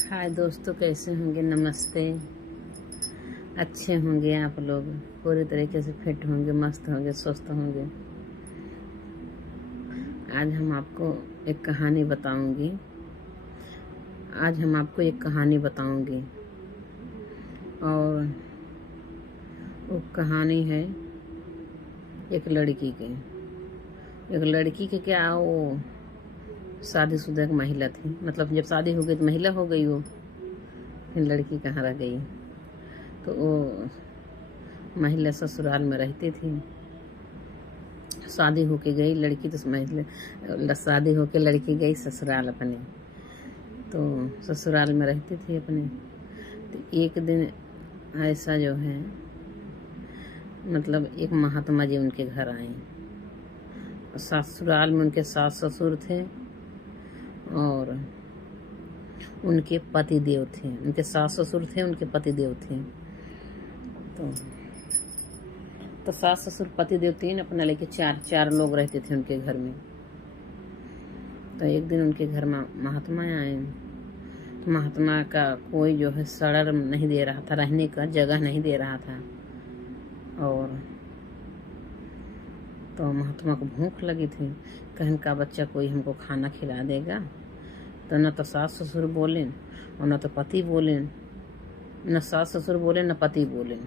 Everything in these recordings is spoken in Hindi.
हाय दोस्तों, कैसे होंगे? नमस्ते। अच्छे होंगे आप लोग, पूरी तरीके से फिट होंगे, मस्त होंगे, स्वस्थ होंगे। आज हम आपको एक कहानी बताऊंगी। और वो कहानी है एक लड़की की। क्या, वो शादीशुदा एक महिला थी। मतलब जब शादी हो गई तो महिला हो गई वो, फिर लड़की कहाँ रह गई। तो वो महिला ससुराल में रहती थी। शादी होके गई लड़की, तो शादी होके लड़की गई ससुराल अपने। तो ससुराल में रहती थी अपने। तो एक दिन ऐसा जो है, मतलब एक महात्मा जी उनके घर आए। ससुराल में उनके सास ससुर थे और उनके पति देव थे। उनके सास ससुर थे, उनके पति देव थे। तो सास ससुर पति देव तीन, अपना लेके चार लोग रहते थे उनके घर में। तो एक दिन उनके घर में महात्मा आए। तो महात्मा का कोई जो है सड़र नहीं दे रहा था, रहने का जगह नहीं दे रहा था। और तो महात्मा को भूख लगी थी। कहन का बच्चा कोई हमको खाना खिला देगा। तो न तो सास ससुर बोले और न तो पति बोले, न सास ससुर बोले न पति बोले।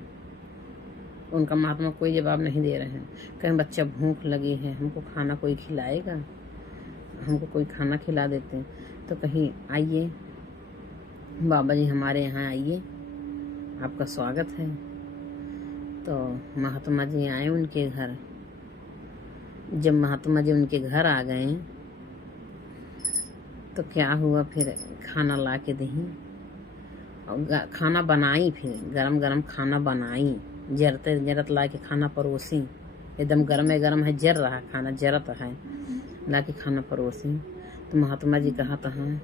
उनका महात्मा कोई जवाब नहीं दे रहे हैं। कहीं बच्चा भूख लगी है, हमको खाना कोई खिलाएगा, हमको कोई खाना खिला देते। तो कहीं आइए बाबा जी, हमारे यहाँ आइए, आपका स्वागत है। तो महात्मा जी आए उनके घर। जब महात्मा जी उनके घर आ गए तो क्या हुआ, फिर खाना ला के दी और खाना बनाई। फिर गरम गरम खाना बनाई, जरत ला के खाना परोसी। एकदम गरम है, जर रहा खाना, जरत है, ला के खाना परोसी। तो महात्मा जी कहा था, हाँ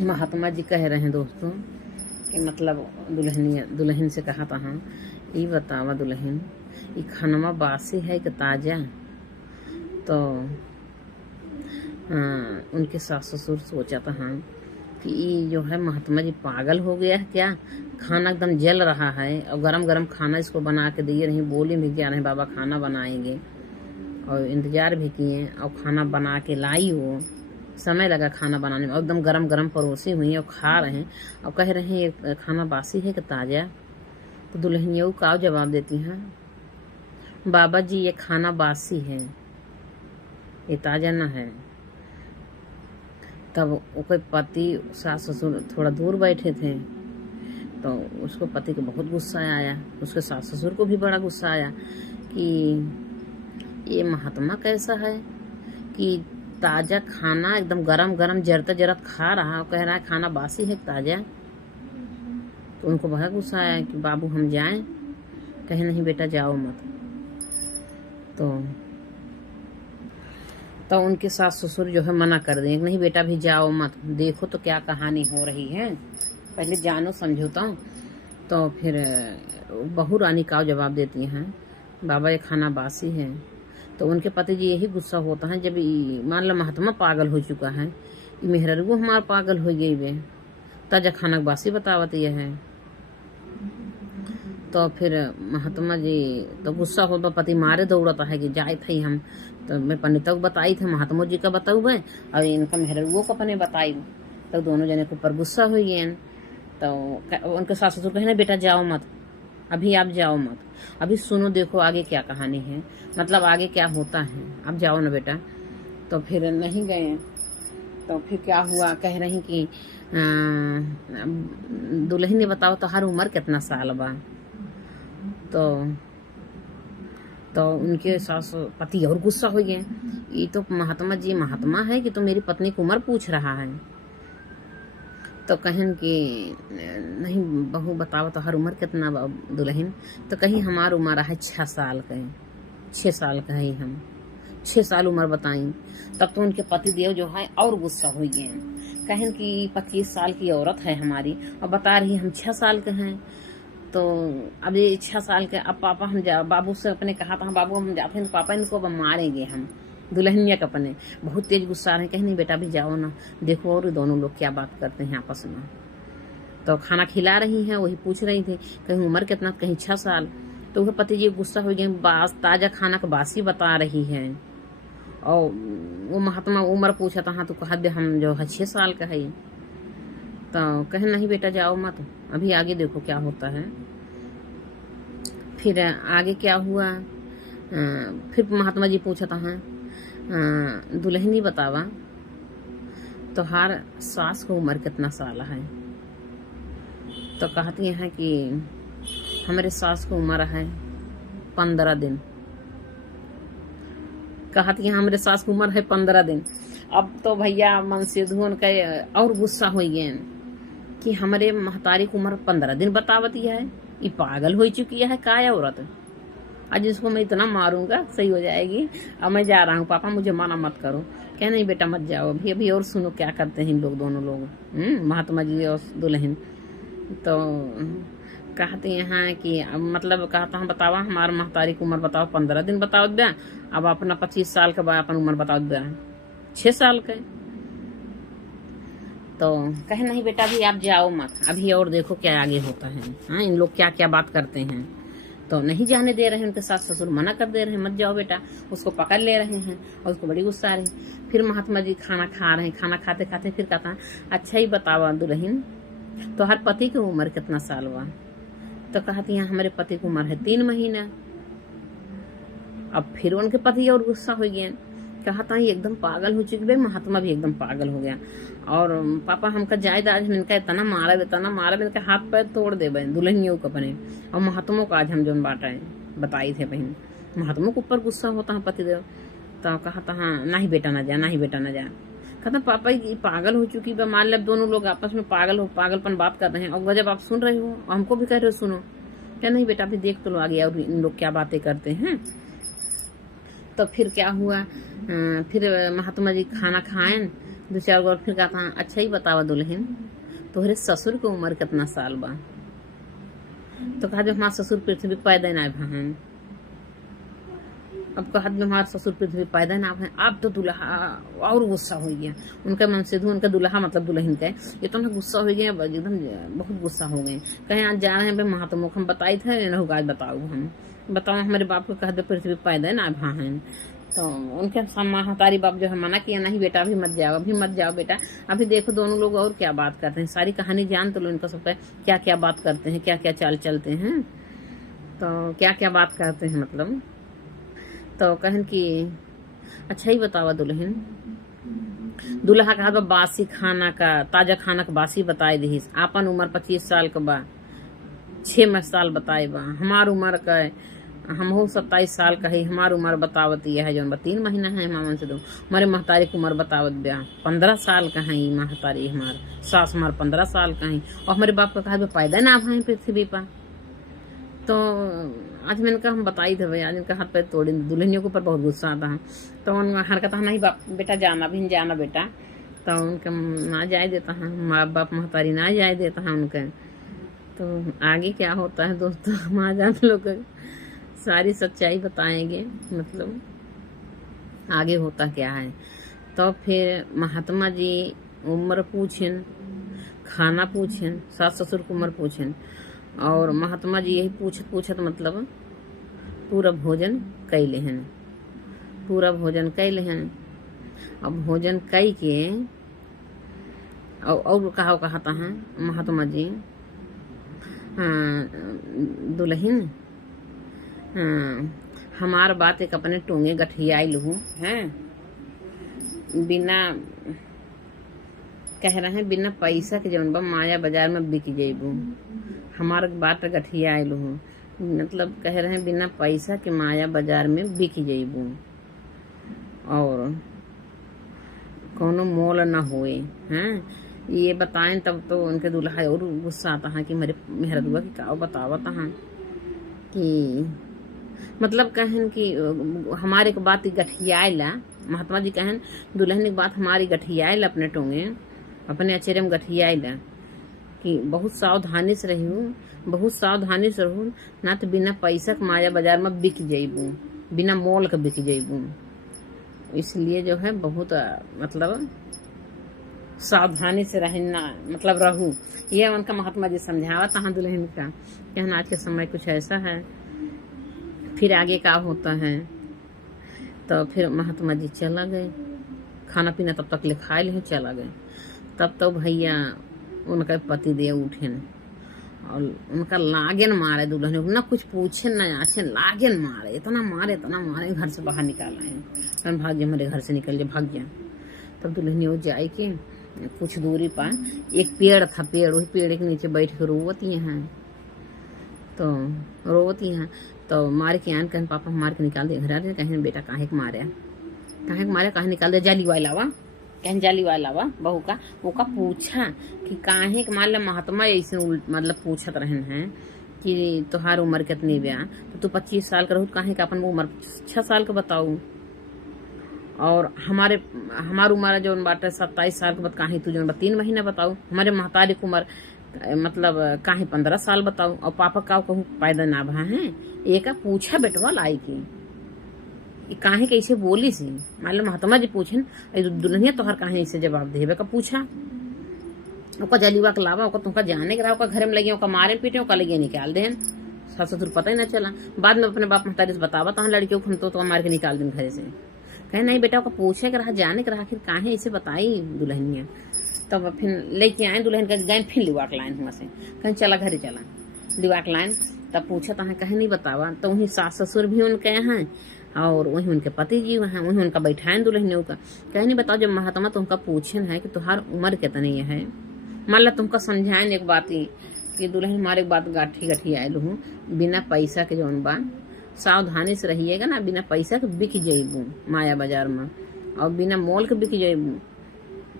महात्मा जी कह रहे हैं दोस्तों कि मतलब दुल्हन से कहा था, हाँ ये बतावा दुल्हन, ये खानवा बासी है कि ताजा? तो उनके सास ससुर सोचा था, हाँ कि ये जो है महात्मा जी पागल हो गया है क्या? खाना एकदम जल रहा है और गरम गरम खाना इसको बना के दिए रही, बोले भी क्या रहे बाबा खाना बनाएंगे, और इंतजार भी किए और खाना बना के लाई। वो समय लगा खाना बनाने में, और एकदम गरम गरम परोसी हुई और खा रहे हैं और कह रहे हैं ये खाना बासी है कि ताज़ा? तो दुल्हनिया का जवाब देती हैं, बाबा जी ये खाना बासी है, ये ताज़ा न है। तब उसके पति सास ससुर थोड़ा दूर बैठे थे। तो उसको पति को बहुत गुस्सा आया, उसके सास ससुर को भी बड़ा गुस्सा आया कि ये महात्मा कैसा है कि ताज़ा खाना एकदम गरम गरम जरत खा रहा और कह रहा है खाना बासी है ताज़ा। तो उनको बहुत गुस्सा आया कि बाबू हम जाएं। कहे नहीं बेटा जाओ मत। तो उनके सास ससुर जो है मना कर दें, नहीं बेटा भी जाओ मत, देखो तो क्या कहानी हो रही है, पहले जानो समझौता। तो फिर बहू रानी का जवाब देती हैं, बाबा ये खाना बासी है। तो उनके पति जी यही गुस्सा होता है, जब मान लो महात्मा पागल हो चुका है, मेहरगू हमार पागल हो गई वे, ताजा खाना बासी बतावत यह है। तो फिर महात्मा जी तो गुस्सा हो तो पति मारे दौड़ता है कि जाए थे हम। तो मैं पंडित को बताई थे, महात्मा जी का बताऊ है और इनका मेहरगुओं को अपने बताई। तो दोनों जने के ऊपर गुस्सा हो गए। तो उनके सास ससुर कहे ना बेटा जाओ मत, अभी आप जाओ मत, अभी सुनो देखो आगे क्या कहानी है, मतलब आगे क्या होता है, आप जाओ ना बेटा। तो फिर नहीं गए। तो फिर क्या हुआ, कह रही कि दुल्हन ने बताओ तो हर उम्र कितना साल बा? तो उनके सास पति और गुस्सा हो गए, ये तो महात्मा जी महात्मा है कि तो मेरी पत्नी की उम्र पूछ रहा है। तो कहन कि नहीं बहू बताओ तो हर उम्र कितना दुल्हन? तो कहीं हमार उम्र है 6 साल का, 6 साल का है हम, 6 साल उम्र बताई। तब तो उनके पति देव जो है और गुस्सा हो गए, कहन कि 25 साल की औरत है हमारी और बता रही हम 6 साल के हैं। तो अब ये 6 साल के, अब पापा हम बाबू से अपने कहा था बाबू हम जाते हैं तो पापा इनको अब मारेंगे हम, दुल्हनिया का अपने बहुत तेज गुस्सा रहे, कहीं नहीं बेटा अभी जाओ ना, देखो और दोनों लोग क्या बात करते हैं आपस में। तो खाना खिला रही हैं, वही पूछ रही थी कहीं उम्र कितना, कहीं 6 साल। तो वह पति जी गुस्सा हो गए, ताजा खाना का बासी बता रही है। और वो महात्मा उम्र पूछा था, हाँ तो कहा दे हम जो है 6 साल का है। तो कहे नहीं बेटा जाओ मत, अभी आगे देखो क्या होता है। फिर आगे क्या हुआ, फिर महात्मा जी पूछा था, हाँ दुल्हनी बतावा तोहार सास को उम्र कितना साल है। तो कहती हैं कि हमारे सास को उम्र है 15 दिन। कहती हैं हमारे सास को उम्र है 15 दिन। अब तो भैया मन से धुन का और गुस्सा हो गए कि हमारे महतारी की उम्र 15 दिन बतावती है, ये पागल हो चुकी है का औरत। आज इसको मैं इतना मारूंगा सही हो जाएगी। अब मैं जा रहा हूँ पापा, मुझे माना मत करो। कह नहीं बेटा मत जाओ, अभी और सुनो क्या करते हैं इन लोग, दोनों लोग महात्मा जी और दुल्हन। तो कहते हैं कि मतलब कहता हूँ बतावा हमारा महतारी की उम्र बताओ 15 दिन बताओ दिया, अब अपना 25 साल के बाद अपन उम्र बताओ दिया 6 साल के। तो कहे नहीं बेटा अभी आप जाओ मत, अभी और देखो क्या आगे होता है। हाँ इन लोग क्या क्या बात करते हैं। तो नहीं जाने दे रहे हैं, उनके सास ससुर मना कर दे रहे हैं, मत जाओ बेटा। उसको पकड़ ले रहे हैं और उसको बड़ी गुस्सा आ रही है। फिर महात्मा जी खाना खा रहे हैं, खाना खाते खाते फिर कहता है अच्छा ही बतावा दुल्हन तो हर पति की उम्र कितना साल हुआ। तो कहती है हमारे पति की उम्र है 3 महीना। अब फिर उनके पति और गुस्सा हो गए, कहता है एकदम पागल हो चुकी भाई। महात्मा भी एकदम पागल हो गया। और पापा हमका जायदाद इनका इतना मारा इनका हाथ पैर तोड़ दे दुल्हनियों को अपने। और महात्मों को आज हम जो बताई थे बहन, महात्मों के ऊपर गुस्सा होता है पतिदेव। तो कहता हाँ नहीं बेटा ना जा, नहीं बेटा ना जा। कहता पापा ये पागल हो चुकी है, मान लो दोनों लोग आपस में पागलपन बात कर रहे हैं और जब आप सुन रहे हो हमको भी कह रहे हो सुनो। क्या नहीं बेटा अभी देख तो लो आगे और इन लोग क्या बातें करते हैं। तो फिर क्या हुआ, फिर महात्मा जी खाना खाएं 2-4 बार। फिर कहता अच्छा ही बतावा दुल्हन तोहरे ससुर की उम्र कितना साल बा। तो कहा जो हमारा ससुर पृथ्वी पैदा ना भान। अब कहा जो हमारा ससुर पृथ्वी पैदा ना भान। अब तो दुल्हा और गुस्सा हो गया। उनका मन से उनका दुल्हा मतलब दुल्हन का ये तो गुस्सा हो गया, एकदम बहुत गुस्सा हो गए। कहीं आज जा रहे हैं महात्मा को हम बताई थे आज बताओ हम बताओ हमारे बाप को कह दो पृथ्वी पैदा ना भान। तो उनके महतारी बाप जो है मना किया नहीं बेटा अभी मत जाओ बेटा, अभी देखो दोनों लोग और क्या बात करते हैं, सारी कहानी जान तो लो इनका सबका क्या क्या बात करते हैं, क्या क्या चाल चलते हैं। तो क्या क्या बात करते हैं मतलब। तो कहन कि अच्छा ही बतावा दुल्हन। दुल्हा कहा बासी खाना का ताजा खाना का बासी बताए दी। आपन उम्र 25 साल के बा, 6 साल बताए बा। हमार उम्र का हम 27 साल का है, हमार उम्र बतावती है जो 3 महीना है मामन से दो। हमारे महतारी की उम्र बतावत ब्या 15 साल का है। महतारी हमार सास हमार 15 साल का है। और हमारे बाप का कहा पैदा ना भाई पृथ्वी पर। तो आज मैंने कहा हम बताई थे भाई, आज इनका हाथ पैर तोड़ी। दुल्हनियों के ऊपर बहुत गुस्सा आता है। तो उनका हरकत नहीं बाप बेटा जाना भी जाना बेटा। तो उनके ना जाए देता है, माँ बाप महतारी ना जाए देता है उनके। तो आगे क्या होता है दोस्तों हम आज आप लोग सारी सच्चाई बताएंगे, मतलब आगे होता क्या है। तो फिर महात्मा जी उम्र पूछें, खाना पूछें, सास ससुर की उम्र पूछें। और महात्मा जी यही पूछत मतलब पूरा भोजन कैले हैं, पूरा भोजन कैले हैं। अब भोजन कई के और कहता है महात्मा जी दुल्हन हमार बात एक अपने टोंगे गठियाई लहू हैं, बिना कह रहे हैं बिना पैसा के जौन बा माया बाजार में बिक जेबू। हमार बात गठियाई लहू मतलब कह रहे हैं बिना पैसा के माया बाजार में बिक जेबू और कोनो मोल न होए हैं। ये बताएं तब तो उनके दूल्हा और गुस्सा आता है कि मेरे मेहरदुआ की का बतावता है कि मतलब कहन कि हमारे के बात गठियाला। महात्मा जी कहन दुल्हन की बात हमारी गठियाला, अपने टोंगे अपने अचेरे में गठियाला कि बहुत सावधानी से रहूँ, बहुत सावधानी से रहूँ ना तो बिना पैसा के माया बाजार में बिक जेबू, बिना मोल के बिक जेबू। इसलिए जो है बहुत मतलब सावधानी से रहना मतलब रहू। ये उनका महात्मा जी समझावा तहाँ दुल्हन का कहना। आज के समय कुछ ऐसा है, फिर आगे का होता है। तो फिर महात्मा जी चला गए, खाना पीना तब तक ले खा ले चला गए। तब तो भैया उनका पति देव उठे और उनका लागेन मारे दुल्हन ना कुछ पूछे ना आछे, लागेन मारे, इतना मारे घर से बाहर निकाला है। भाग जा, मेरे घर से निकल जा, भाग जा। तब दुल्हन वो जाए के कुछ दूरी पर एक पेड़ था, वही पेड़ के नीचे बैठ के रोवती हैं। तो रोवती हैं तो मारे के आन कहन पापा मार के निकाल दे घर। कहें बेटा काहे के मारे, काहे निकाल दे, जाली वाला वा, कहन जाली वाला वा बहू का। वो का पूछा कि काहे के मान ला महात्मा ऐसे मतलब पूछत रहन हैं कि तुहार उम्र कितनी ब्या, तो तू 25 साल का रहू, काहे का अपन उम्र 6 साल का बताऊ, और हमार उम्र जो बाटे 27 साल के बाद काहे तू जो 3 महीना बताऊ, हमारे महतारी की उम्र मतलब काहे 15 साल बताऊ, और पापा का कहूँ पैदा ना भा है। एक पूछा बेटवा लाई की काहे कैसे बोली सी, मान लो महात्मा जी पूछन दुल्हनिया तोहर काहे ऐसे जवाब देवे का पूछा। ओका जलीवा के लावा, ओका तुमका जाने के रहा, ओका घर में लगे, ओका मारे पीटे, ओका लगे निकाल देन। सास ससुर पता ही ना चला। बाद में अपने बाप महतारी से बतावा तहाँ लड़कियों को हम तो मार के निकाल दें घर से। कहे नहीं बेटा ओका पूछे के रहा, जाने के रहा, आखिर काहे ऐसे बताई दुल्हनिया। तब फिर लेके आए दुल्हन का गए, फिर लिवा के लाइन हुआ से कहीं चला घरे चला लिवा के लाइन। तब पूछा तहाँ कहे नहीं बतावा, तो वही सास ससुर भी उनके हैं और वही उनके पति जी हैं, वही उनका बैठाएं दुल्हनियों का। कहे नहीं बताओ, जब महात्मा तुमका पूछन है कि तुहार उम्र कितनी है, मान ला तुमका समझाएं एक बात ही कि दुल्हन हमारे बात गाठी आयल हूँ, बिना पैसा के जौन बा सावधानी से रहिएगा ना, बिना पैसा के बिक जेबू माया बाजार में, और बिना मोल के बिक जेबू।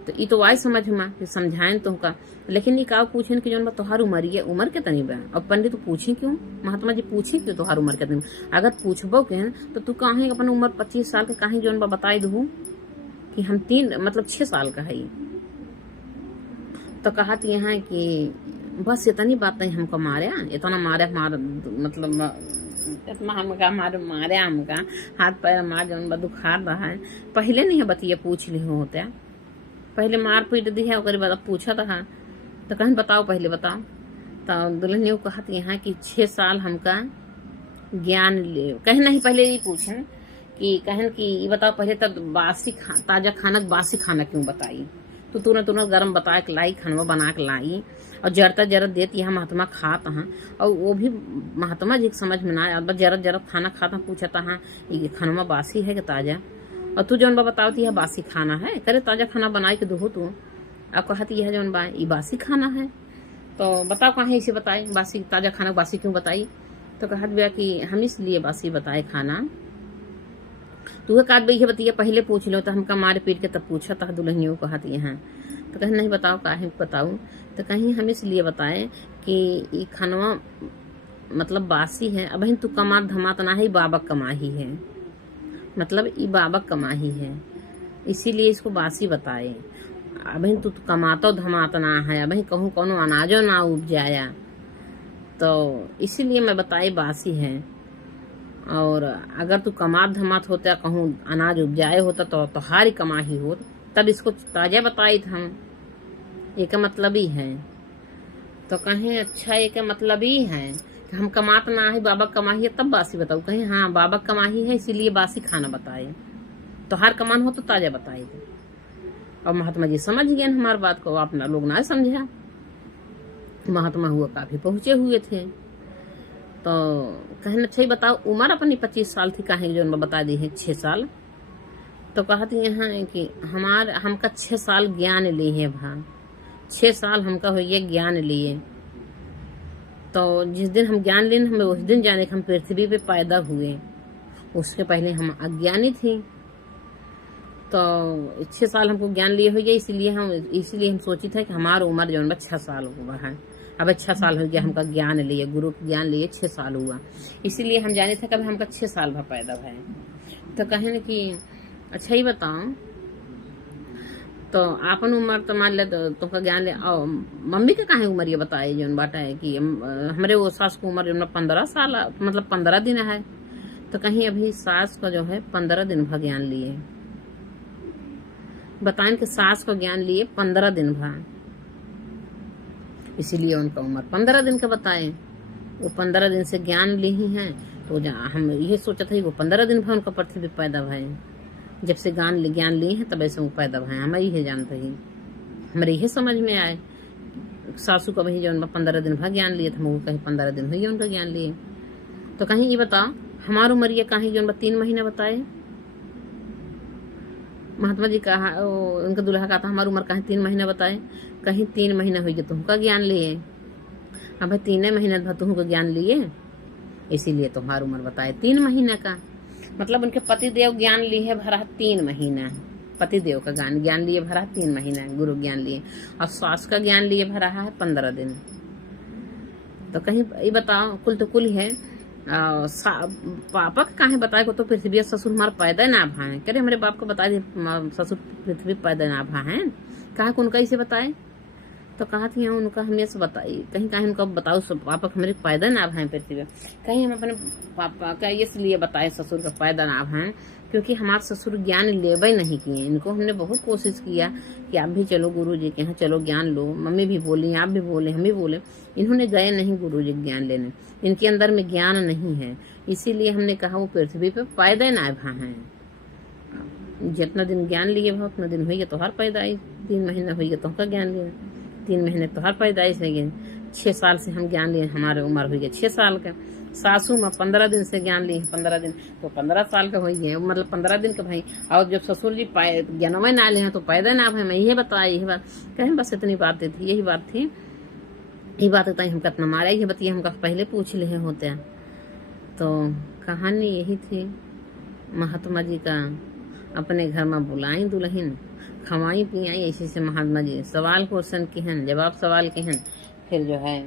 तो ये तो आई समझ में कि समझाएं तुमका, लेकिन ये का पूछन कि जौन बा तुहार उम्र कितनी बा। और पंडित पूछे क्यों, महात्मा जी पूछे क्यों तुहार उम्र कितनी। अगर पूछबो के तो तू काहे अपन उम्र 25 साल के काहे जौन बा बताई दू कि हम 6 साल का है। तो कहती है कि बस इतनी बात नहीं हमको मारे, इतना मारे हमारा मतलब इतना हमका मारे हमका हाथ पैर मार जौन बा दुखा रहा है। पहले नहीं है बतिया पूछ ली होता, पहले मार पीट दी है, उसके बाद पूछा था तो कहीं बताओ, पहले बताओ। तो दुल्हन को कहती है कि 6 साल हमका ज्ञान ले। कहीं नहीं पहले ये पूछन कि कहन कि ये बताओ पहले तब ताजा खाना बासी खाना क्यों बताई। तो तुरंत गर्म बता के लाई, खाना बना के लाई और जरत देती है महात्मा खाता है। और वो भी महात्मा जी समझ में ना आया, बस जरत खाना खाता पूछता है ये खाना बासी है कि ताजा। और तू जौन बा बतावती है बासी खाना है, करे ताजा खाना बनाए के दो तू। अब कहती है जौन बा ये बासी खाना है, तो बताओ कहाँ इसे बताए बासी ताजा खाना बासी क्यों बताई। तो कहत बिया कि हम इसलिए बासी बताए खाना, तू काट बही बतिया पहले पूछ लो तो हमका मार पीट के तब पूछा था दुल्हनियों कहती हैं। तो कहीं नहीं बताओ काहे बताऊँ, तो कहीं हम इसलिए बताए कि ये खानवा मतलब बासी है। अब तू कमा धमात ना है, बाबा कमाही है, मतलब ये बाबा कमाही है, इसीलिए इसको बासी बताए। अब तू कमातो धमात ना है, अब कहूँ कोनो अनाजो ना उपजाया, तो इसीलिए मैं बताए बासी है। और अगर तू कमात धमात होता कहूँ अनाज उपजाए होता तो तोहारी कमाही हो, तब इसको ताजा बताई था हम। एक मतलब ही है, तो कहें अच्छा एक मतलब ही है कि हम कमात ना है, बाबा कमाही है तब बासी बताऊ। कहें हाँ बाबा कमाही है इसीलिए बासी खाना बताए, तो हर कमान हो तो ताजा बताए। और महात्मा जी समझ गए हमारी बात को, अपना लोग ना समझा। महात्मा हुआ काफी पहुंचे हुए थे। तो कहने अच्छा ही बताओ उम्र अपनी 25 साल थी, काहे जो बता दी है 6 साल। तो कहती हैं कि हमका 6 साल ज्ञान लिए है भा, 6 साल हमका हुई ज्ञान लिए। तो जिस दिन हम ज्ञान लिए हमें उस दिन जाने हम पृथ्वी पे पैदा हुए, उसके पहले हम अज्ञानी थी। तो 6 साल हमको ज्ञान लिए हुई, इसीलिए हम सोची था कि हमारा उम्र जो 6 साल हुआ है। अब 6 साल हो गया हमका ज्ञान लिए, गुरु ज्ञान लिए 6 साल हुआ, इसीलिए हम जाने थे कभी हमका 6 साल भर पैदा है। तो कहें कि अच्छा ही बताओ, तो आपन उम्र तो मान ले तो तुमका ज्ञान ले, और मम्मी के काहे उम्र ये बताए जो बाटा है कि हमारे वो सास को उम्र जो 15 साल मतलब 15 दिन है। तो कहीं अभी सास का जो है 15 दिन भर ज्ञान लिए, बताएं कि सास को ज्ञान लिए 15 दिन भर, इसीलिए उनका उम्र 15 दिन का बताए। वो 15 दिन से ज्ञान ली ही हैं, तो हम ये सोचा था कि वो 15 दिन भर उनका पृथ्वी पैदा भय, जब से ज्ञान लिए हैं तब ऐसे वो पैदा भय। हमें यही जानते ही, हमारे यही समझ में आए। सासू का वही जो 15 दिन भर ज्ञान लिए थे, वो कहीं 15 दिन हुई उनका ज्ञान लिए। तो कहीं ये बताओ हमारी उम्र ये कहीं जो 3 महीने बताए। महात्मा जी कहा, उनका दूल्हा कहा था हमारी उम्र कहीं 3 महीने बताए, कहीं 3 महीने हुई जो तुमका ज्ञान लिए। अब भाई 3 महीने भर तुमको ज्ञान लिए, इसीलिए तुम्हारी उम्र बताए 3 महीने का। मतलब उनके पति देव ज्ञान लिए भरा 3 महीना, पति देव का ज्ञान लिए भरा 3 महीना गुरु ज्ञान लिए, और सास का ज्ञान लिए भरा है 15 दिन। तो कहीं ये बताओ कुल तो कुल है पापा का काहे बताए को, तो पृथ्वी ससुर हमारा पैदा ना भा है। करे हमारे बाप को बता दी ससुर पृथ्वी पैदा ना भा है, कहा उनका इसे बताए। तो कहा थी उनका हमेशा बताई, कहीं कहीं उनका बताओ पापा हमारे पैदा ना भाई पृथ्वी, कहीं हम अपने पापा का इसलिए बताए ससुर का पैदा ना भाई क्योंकि हमारे ससुर ज्ञान लेवे नहीं किए। इनको हमने बहुत कोशिश किया कि आप भी चलो गुरु जी के यहाँ, चलो ज्ञान लो। मम्मी भी बोली, आप भी बोले, हम भी बोले, इन्होंने गए नहीं गुरु जी ज्ञान लेने, इनके अंदर में ज्ञान नहीं है। इसीलिए हमने कहा वो पृथ्वी पे पैदा ना भा है। जितना दिन ज्ञान लिए भा उतना दिन हुई तो हर पैदाइश, 3 महीने हुई तो का ज्ञान लिए, 3 महीने तो हर पैदाइश है। 6 साल से हम ज्ञान लिए, हमारे उम्र हुई है 6 साल का। सासू में 15 दिन से ज्ञान लिए, 15 दिन तो 15 साल का हुई है, मतलब 15 दिन का भाई। और जब ससुर जी ज्ञानमय ना ले हैं तो पैदा ना भाई। मैं यही बताया, यही बात कहें, बस इतनी बातें थी, यही बात थी। यही बात होता है हम कितना मारा, ये बतिया हमका पहले पूछ ले होते हैं। तो कहानी यही थी महात्मा जी का, अपने घर में बुलाई दुल्हन, खवाई पियाई, ऐसे से महात्मा जी सवाल क्वेश्चन की हैं, जवाब सवाल के हैं। फिर जो है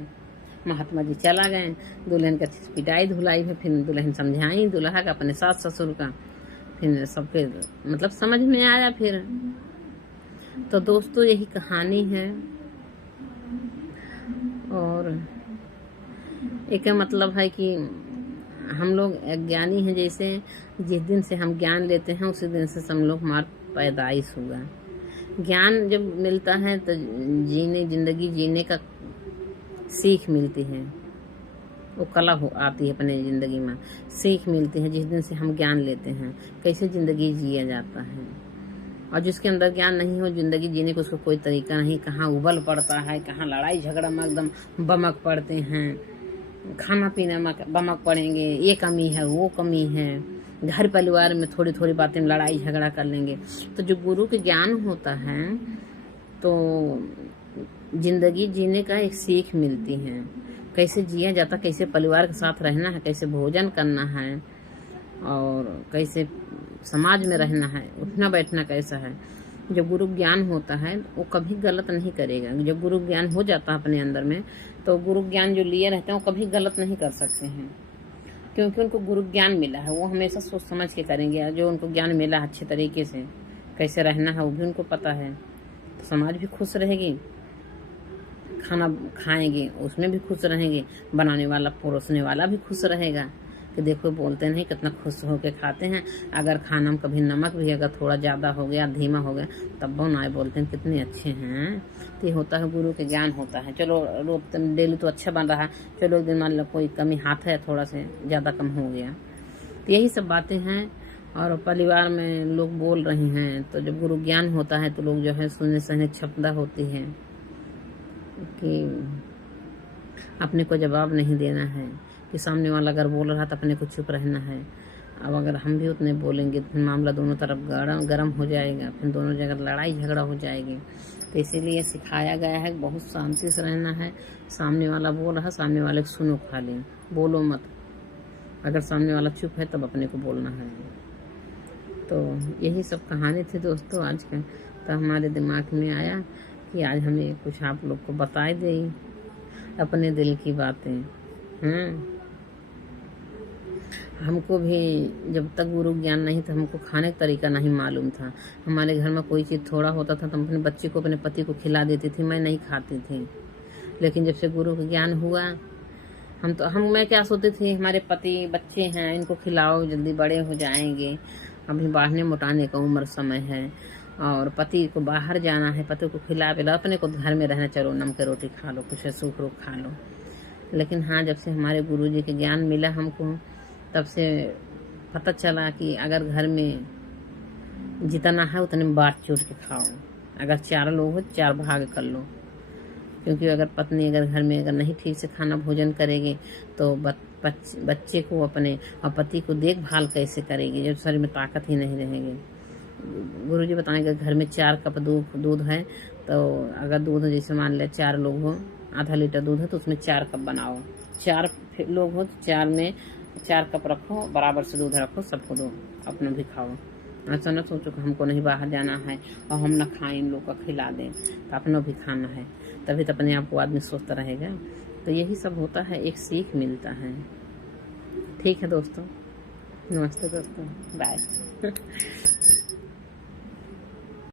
महात्मा जी चला गए, दुल्हन का पिटाई धुलाई है, फिर दुल्हन समझाई दुल्हा का अपने सास ससुर का, फिर सबके मतलब समझ में आया। फिर तो दोस्तों यही कहानी है। और एक मतलब है कि हम लोग अज्ञानी हैं, जैसे जिस दिन से हम ज्ञान लेते हैं उसी दिन से हम लोग हमारा पैदाइश हुआ। ज्ञान जब मिलता है तो जिंदगी जीने का सीख मिलती है, वो कला हो आती है अपने ज़िंदगी में, सीख मिलती है। जिस दिन से हम ज्ञान लेते हैं कैसे ज़िंदगी जिया जाता है, और जिसके अंदर ज्ञान नहीं हो ज़िंदगी जीने का उसको कोई तरीका नहीं, कहाँ उबल पड़ता है, कहाँ लड़ाई झगड़ा में एकदम बमक पड़ते हैं, खाना पीना में बमक पड़ेंगे, ये कमी है वो कमी है, घर परिवार में थोड़ी थोड़ी बातें में लड़ाई झगड़ा कर लेंगे। तो जो गुरु के ज्ञान होता है तो जिंदगी जीने का एक सीख मिलती है, कैसे जिया जाता, कैसे परिवार के साथ रहना है, कैसे भोजन करना है, और कैसे समाज में रहना है, उठना बैठना कैसा है। जब गुरु ज्ञान होता है वो कभी गलत नहीं करेगा। जब गुरु ज्ञान हो जाता है अपने अंदर में तो गुरु ज्ञान जो लिए रहते हैं वो कभी गलत नहीं कर सकते हैं, क्योंकि उनको गुरु ज्ञान मिला है। वो हमेशा सोच समझ के करेंगे। जो उनको ज्ञान मिला अच्छे तरीके से कैसे रहना है वो भी उनको पता है, तो समाज भी खुश रहेगी, खाना खाएंगे उसमें भी खुश रहेंगे, बनाने वाला परोसने वाला भी खुश रहेगा कि देखो बोलते नहीं कितना खुश होके खाते हैं। अगर खाना में कभी नमक भी अगर थोड़ा ज़्यादा हो गया, धीमा हो गया, तब वो ना बोलते हैं कितने अच्छे हैं। तो ये होता है गुरु के ज्ञान होता है। चलो रोज डेली तो अच्छा बन रहा है, चलो एक दिन मान लो कोई कमी हाथ है थोड़ा से ज़्यादा कम हो गया, तो यही सब बातें हैं। और परिवार में लोग बोल रहे हैं तो जब गुरु ज्ञान होता है तो लोग जो है सुनने सहने क्षमता होती है कि अपने को जवाब नहीं देना है, कि सामने वाला अगर बोल रहा तो अपने को चुप रहना है। अब अगर हम भी उतने बोलेंगे तो फिर मामला दोनों तरफ गर्म हो जाएगा, फिर दोनों जगह लड़ाई झगड़ा हो जाएगी। तो इसीलिए सिखाया गया है बहुत शांति से रहना है। सामने वाला बोल रहा, सामने वाले को सुनो, खाली बोलो मत। अगर सामने वाला चुप है तब अपने को बोलना है। तो यही सब कहानी थी दोस्तों आज का। तो हमारे दिमाग में आया कि आज हमें कुछ आप लोग को बताई दे अपने दिल की बातें। हमको भी जब तक गुरु ज्ञान नहीं था, हमको खाने का तरीका नहीं मालूम था। हमारे घर में कोई चीज़ थोड़ा होता था तो हम अपने बच्चे को, अपने पति को खिला देती थी, मैं नहीं खाती थी। लेकिन जब से गुरु का ज्ञान हुआ मैं क्या सोचती थी, हमारे पति बच्चे हैं इनको खिलाओ जल्दी बड़े हो जाएंगे, अभी बढ़ने मोटाने का उम्र समय है, और पति को बाहर जाना है, पति को खिला पिला, अपने को घर में रहना, चलो नम के रोटी खा लो, कुछ सूख रोक खा लो। लेकिन हाँ, जब से हमारे गुरुजी के ज्ञान मिला हमको, तब से पता चला कि अगर घर में जितना है उतने में बांट चूट के खाओ। अगर 4 लोग हो 4 भाग कर लो, क्योंकि अगर पत्नी अगर घर में अगर नहीं ठीक से खाना भोजन करेगी तो बच्चे को अपने और पति को देखभाल कैसे करेगी जब शरीर में ताकत ही नहीं रहेगी। गुरुजी बताएंगे घर में 4 कप दूध है, तो अगर दूध जैसे मान ले 4 लोग हो, आधा लीटर दूध है तो उसमें 4 कप बनाओ। 4 लोग हो तो 4 में 4 कप रखो, बराबर से दूध रखो, सबको दो, अपना भी खाओ। ऐसा न सोचो कि हमको नहीं बाहर जाना है और हम ना खाएं, इन लोग को खिला दें, तो अपना भी खाना है, तभी तो अपने आप को आदमी स्वस्थ रहेगा। तो यही सब होता है, एक सीख मिलता है। ठीक है दोस्तों, नमस्ते दोस्तों, बाय।